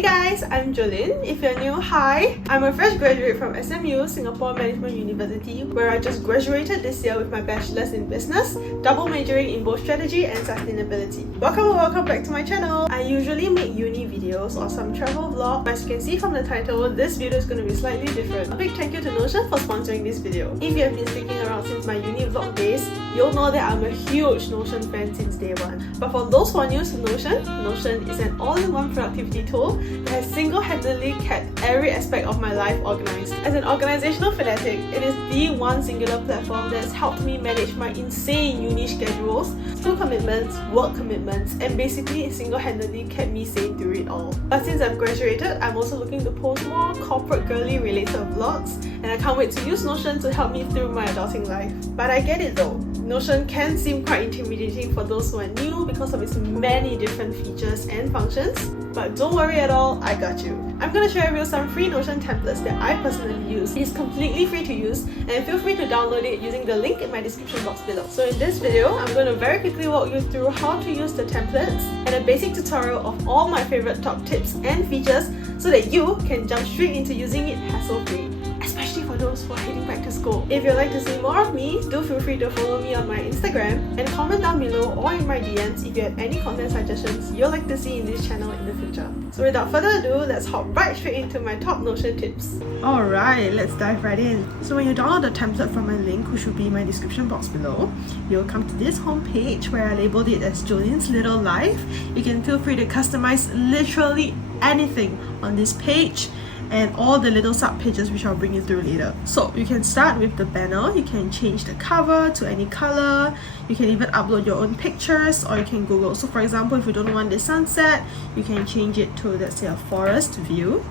Hey guys, I'm Jolynn. If you're new, hi! I'm a fresh graduate from SMU, Singapore Management University, where I just graduated this year with my bachelor's in business, double majoring in both strategy and sustainability. Welcome back to my channel. I usually make uni videos or some travel vlog. As you can see from the title, this video is going to be slightly different. A big thank you to Notion for sponsoring this video. If you have been sticking around since my uni vlog days, you'll know that I'm a huge Notion fan since day one. But for those who are new to Notion, Notion is an all-in-one productivity tool that has single-handedly kept every aspect of my life organized. As an organizational fanatic, it is the one singular platform that has helped me manage my insane uni schedules, school commitments, work commitments, and basically single-handedly kept me sane through it all. But since I've graduated, I'm also looking to post more corporate girly related vlogs, and I can't wait to use Notion to help me through my adulting life. But I get it though. Notion can seem quite intimidating for those who are new because of its many different features and functions, but don't worry at all, I got you. I'm going to share with you some free Notion templates that I personally use. It is completely free to use, and feel free to download it using the link in my description box below. So in this video, I'm going to very quickly walk you through how to use the templates and a basic tutorial of all my favorite top tips and features so that you can jump straight into using it hassle-free. Especially for those who are heading back to school. If you'd like to see more of me, do feel free to follow me on my Instagram and comment down below or in my DMs if you have any content suggestions you'd like to see in this channel in the future. So without further ado, let's hop right straight into my top Notion tips. Alright, let's dive right in. So when you download the template from my link, which will be in my description box below, you'll come to this home page where I labeled it as Jolynn's Little Life. You can feel free to customize literally anything on this page and all the little sub pages which I'll bring you through later. So you can start with the banner. You can change the cover to any color. You can even upload your own pictures, or you can Google. So for example, if you don't want the sunset, you can change it to, let's say, a forest view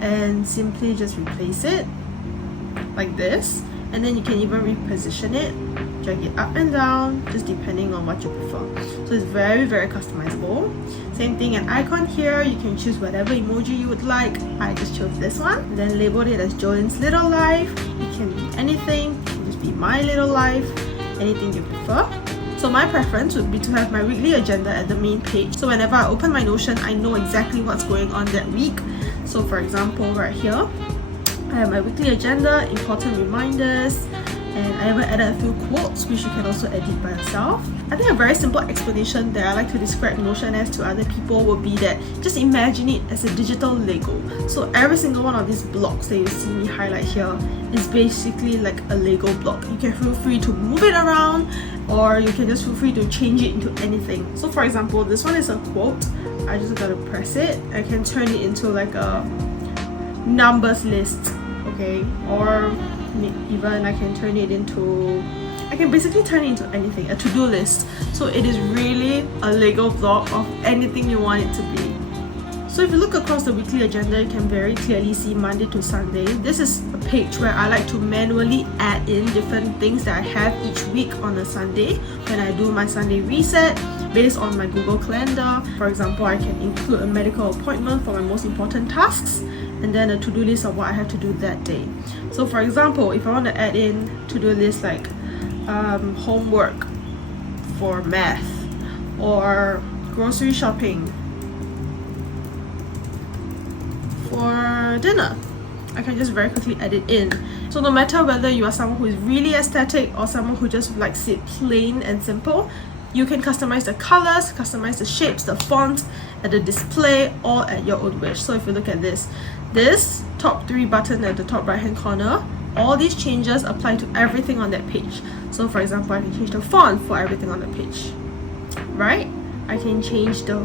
and simply just replace it like this. And then you can even reposition it, drag it up and down, just depending on what you prefer. So it's very customizable. Same thing, an icon here, you can choose whatever emoji you would like. I just chose this one, then labeled it as Jolynn's Little Life. It can be anything, it can just be my little life, anything you prefer. So my preference would be to have my weekly agenda at the main page. So whenever I open my Notion, I know exactly what's going on that week. So for example, right here, I have my weekly agenda, important reminders, and I even added a few quotes which you can also edit by yourself. I think a very simple explanation that I like to describe Notion as to other people would be that just imagine it as a digital Lego. So every single one of these blocks that you see me highlight here is basically like a Lego block. You can feel free to move it around, or you can just feel free to change it into anything. So for example, this one is a quote. I just gotta press it. I can turn it into like a numbers list, okay, or even I can turn it into, I can basically turn it into anything, a to-do list. So it is really a Lego block of anything you want it to be. So if you look across the weekly agenda, you can very clearly see Monday to Sunday. This is a page where I like to manually add in different things that I have each week on a Sunday when I do my Sunday reset based on my Google Calendar. For example, I can include a medical appointment for my most important tasks, and then a to-do list of what I have to do that day. So for example, if I want to add in to-do lists like homework for math or grocery shopping for dinner, I can just very quickly add it in. So no matter whether you are someone who is really aesthetic or someone who just likes it plain and simple, you can customize the colors, customize the shapes, the font, and the display, all at your own wish. So if you look at this top 3 button at the top right hand corner, all these changes apply to everything on that page. So for example, I can change the font for everything on the page, right? I can change the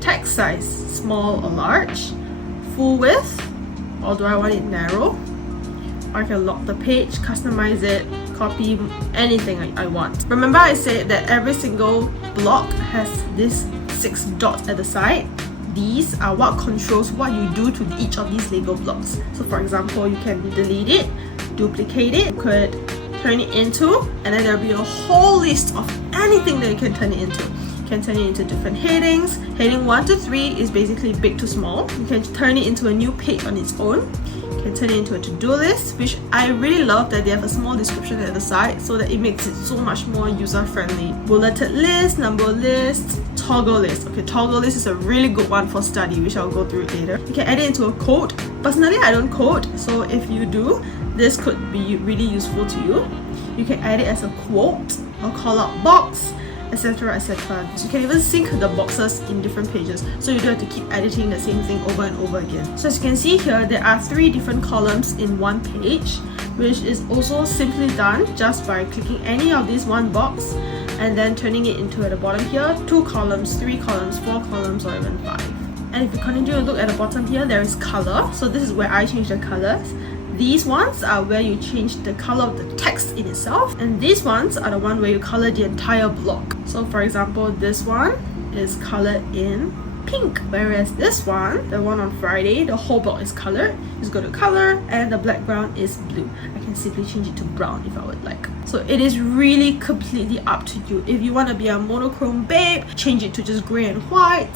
text size, small or large, full width, or do I want it narrow? Or I can lock the page, customize it, copy anything I want. Remember I said that every single block has this 6 dots at the side. These are what controls what you do to each of these Lego blocks. So for example, you can delete it, duplicate it, you could turn it into, and then there'll be a whole list of anything that you can turn it into. You can turn it into different headings. Heading 1 to 3 is basically big to small. You can turn it into a new page on its own. You You can turn it into a to-do list, which I really love that they have a small description at the side so that it makes it so much more user-friendly. Bulleted list, number list, toggle list. Okay, toggle list is a really good one for study, which I'll go through it later. You can add it into a code. Personally, I don't code, so if you do, this could be really useful to you. You can add it as a quote, a call-out box, etc, etc. So you can even sync the boxes in different pages, so you don't have to keep editing the same thing over and over again. So as you can see here, there are 3 different columns in one page, which is also simply done just by clicking any of these one box and then turning it into, at the bottom here, 2 columns, 3 columns, 4 columns, or even 5. And if you continue to look at the bottom here, there is color. So this is where I change the colors. These ones are where you change the color of the text in itself, and these ones are the one where you color the entire block. So for example, this one is colored in pink, whereas this one, the one on Friday, the whole block is colored. Just go to color, and the background is blue. I can simply change it to brown if I would like. So it is really completely up to you. If you want to be a monochrome babe, change it to just gray and white.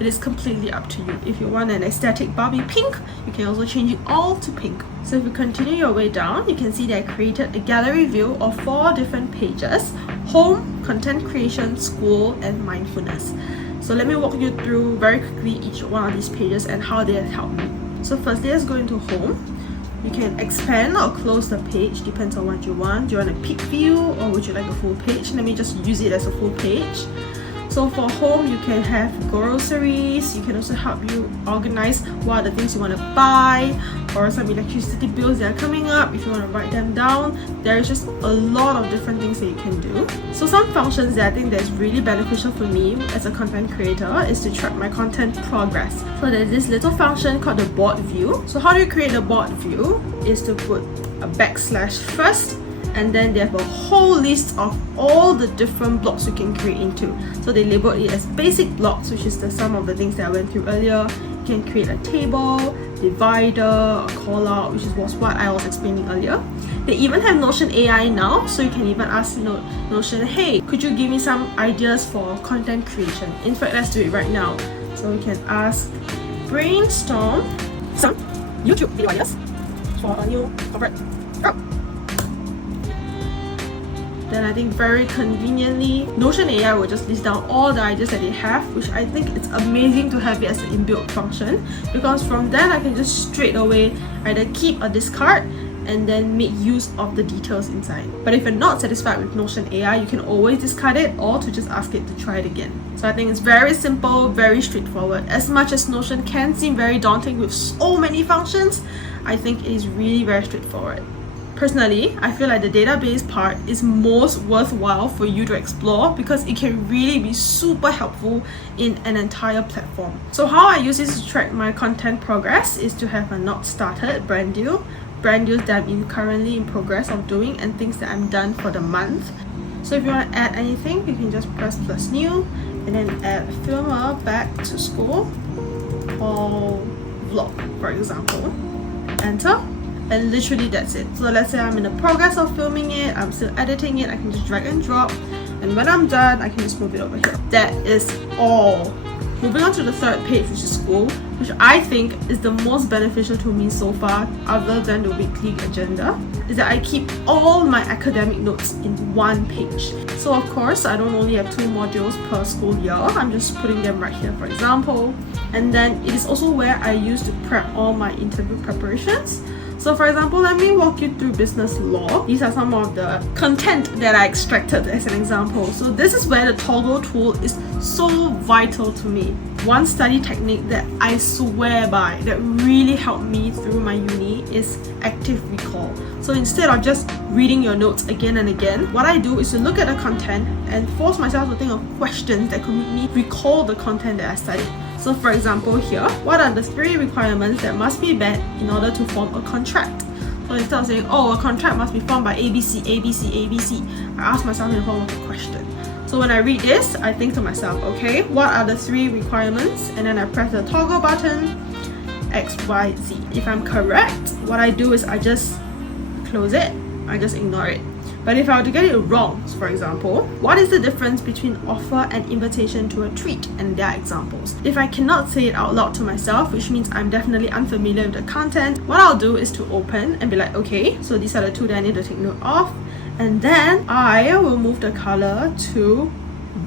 It is completely up to you. If you want an aesthetic Barbie pink, you can also change it all to pink. So if you continue your way down, you can see that I created a gallery view of 4 different pages: home, content creation, school, and mindfulness. So let me walk you through very quickly each one of these pages and how they have helped me. So firstly, let's go into home. You can expand or close the page, depends on what you want. Do you want a peek view, or would you like a full page? Let me just use it as a full page. So for home, you can have groceries. You can also help you organize what are the things you want to buy, or some electricity bills that are coming up. If you want to write them down, there is just a lot of different things that you can do. So some functions that I think that's really beneficial for me as a content creator is to track my content progress. So there's this little function called the board view. So how do you create a board view is to put a backslash first, and then they have a whole list of all the different blocks you can create into. So they label it as basic blocks, which is the sum of the things that I went through earlier. You can create a table, divider, a call out, which was what I was explaining earlier. They even have Notion AI now, so you can even ask Notion, hey, could you give me some ideas for content creation? In fact, let's do it right now. So we can ask, brainstorm some YouTube video ideas for a new corporate group. Then I think very conveniently, Notion AI will just list down all the ideas that they have, which I think it's amazing to have it as an inbuilt function, because from then I can just straight away either keep or discard and then make use of the details inside. But if you're not satisfied with Notion AI, you can always discard it or to just ask it to try it again. So I think it's very simple, very straightforward. As much as Notion can seem very daunting with so many functions, I think it is really very straightforward. Personally, I feel like the database part is most worthwhile for you to explore because it can really be super helpful in an entire platform. So how I use this to track my content progress is to have a not started brand deals that I'm currently in progress of doing, and things that I'm done for the month. So if you want to add anything, you can just press plus new and then add filmer back to school or vlog, for example. Enter. And literally that's it. So let's say I'm in the progress of filming it, I'm still editing it, I can just drag and drop, and when I'm done I can just move it over here. That is all. Moving on to the third page, which is school, which I think is the most beneficial to me so far, other than the weekly agenda, is that I keep all my academic notes in one page. So of course I don't only have 2 modules per school year, I'm just putting them right here for example. And then it is also where I use to prep all my interview preparations. So for example, let me walk you through business law. These are some of the content that I extracted as an example. So this is where the toggle tool is so vital to me. One study technique that I swear by that really helped me through my uni is active recall. So instead of just reading your notes again and again, what I do is to look at the content and force myself to think of questions that could make me recall the content that I studied. So for example here, what are the 3 requirements that must be met in order to form a contract? So instead of saying, oh, a contract must be formed by ABC, ABC, ABC, I ask myself in the form of a question. So when I read this, I think to myself, okay, what are the 3 requirements? And then I press the toggle button, X, Y, Z. If I'm correct, what I do is I just close it, I just ignore it. But if I were to get it wrong, for example, what is the difference between offer and invitation to a treat? And their examples. If I cannot say it out loud to myself, which means I'm definitely unfamiliar with the content, what I'll do is to open and be like, okay, so these are the two that I need to take note of. And then I will move the color to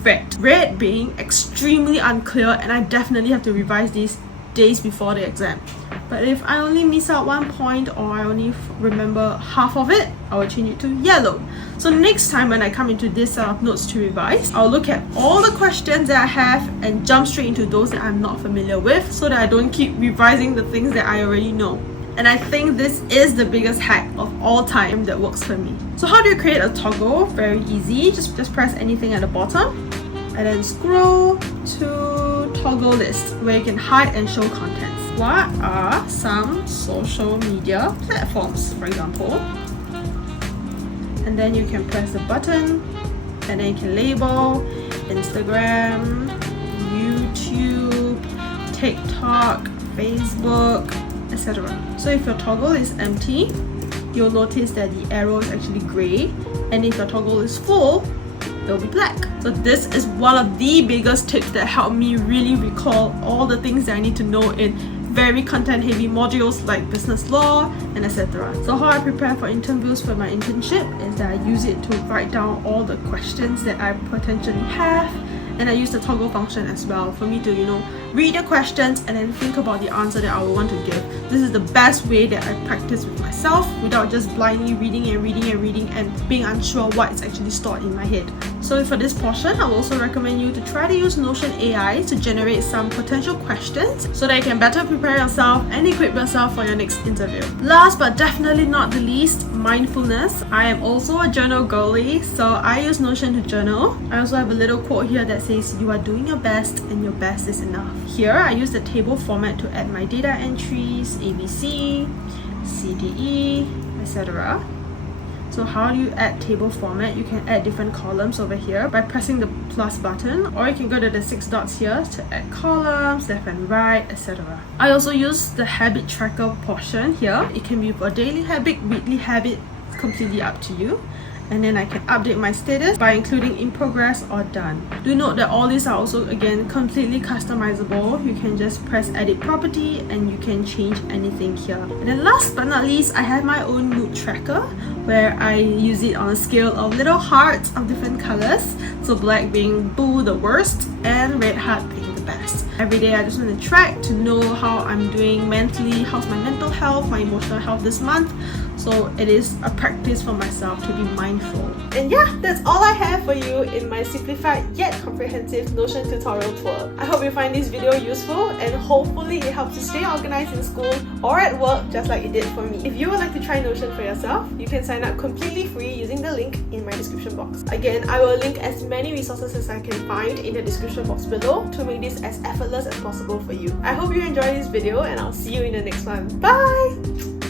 red. Red being extremely unclear, and I definitely have to revise these days before the exam. But if I only miss out one point or I only remember half of it, I will change it to yellow. So next time when I come into this set of notes to revise, I'll look at all the questions that I have and jump straight into those that I'm not familiar with, so that I don't keep revising the things that I already know. And I think this is the biggest hack of all time that works for me. So how do you create a toggle? Very easy. Just press anything at the bottom and then scroll to toggle list, where you can hide and show contents. What are some social media platforms, for example? And then you can press the button and then you can label Instagram, YouTube, TikTok, Facebook, etc. So if your toggle is empty, you'll notice that the arrow is actually grey, and if your toggle is full, it'll be black. So this is one of the biggest tips that helped me really recall all the things that I need to know in very content heavy modules like business law and etc. So how I prepare for interviews for my internship is that I use it to write down all the questions that I potentially have, and I use the toggle function as well for me to, read the questions and then think about the answer that I would want to give. This is the best way that I practice with myself without just blindly reading and being unsure what is actually stored in my head. So for this portion, I will also recommend you to try to use Notion AI to generate some potential questions so that you can better prepare yourself and equip yourself for your next interview. Last but definitely not the least, mindfulness. I am also a journal girly, so I use Notion to journal. I also have a little quote here that says, "You are doing your best and your best is enough." Here, I use the table format to add my data entries, ABC, CDE, etc. So how do you add table format? You can add different columns over here by pressing the plus button, or you can go to the 6 dots here to add columns, left and right, etc. I also use the habit tracker portion here. It can be for daily habit, weekly habit, completely up to you. And then I can update my status by including in progress or done. Do note that all these are also again completely customizable. You can just press edit property and you can change anything here. And then last but not least, I have my own mood tracker where I use it on a scale of little hearts of different colors. So black being boo, the worst, and red heart being the best. Every day I just want to track to know how I'm doing mentally, how's my mental health, my emotional health this month. So it is a practice for myself to be mindful. And yeah, that's all I have for you in my simplified yet comprehensive Notion tutorial tour. I hope you find this video useful and hopefully it helps you stay organized in school or at work just like it did for me. If you would like to try Notion for yourself, you can sign up completely free using the link in my description box. Again, I will link as many resources as I can find in the description box below to make this as effortless as possible for you. I hope you enjoyed this video and I'll see you in the next one. Bye!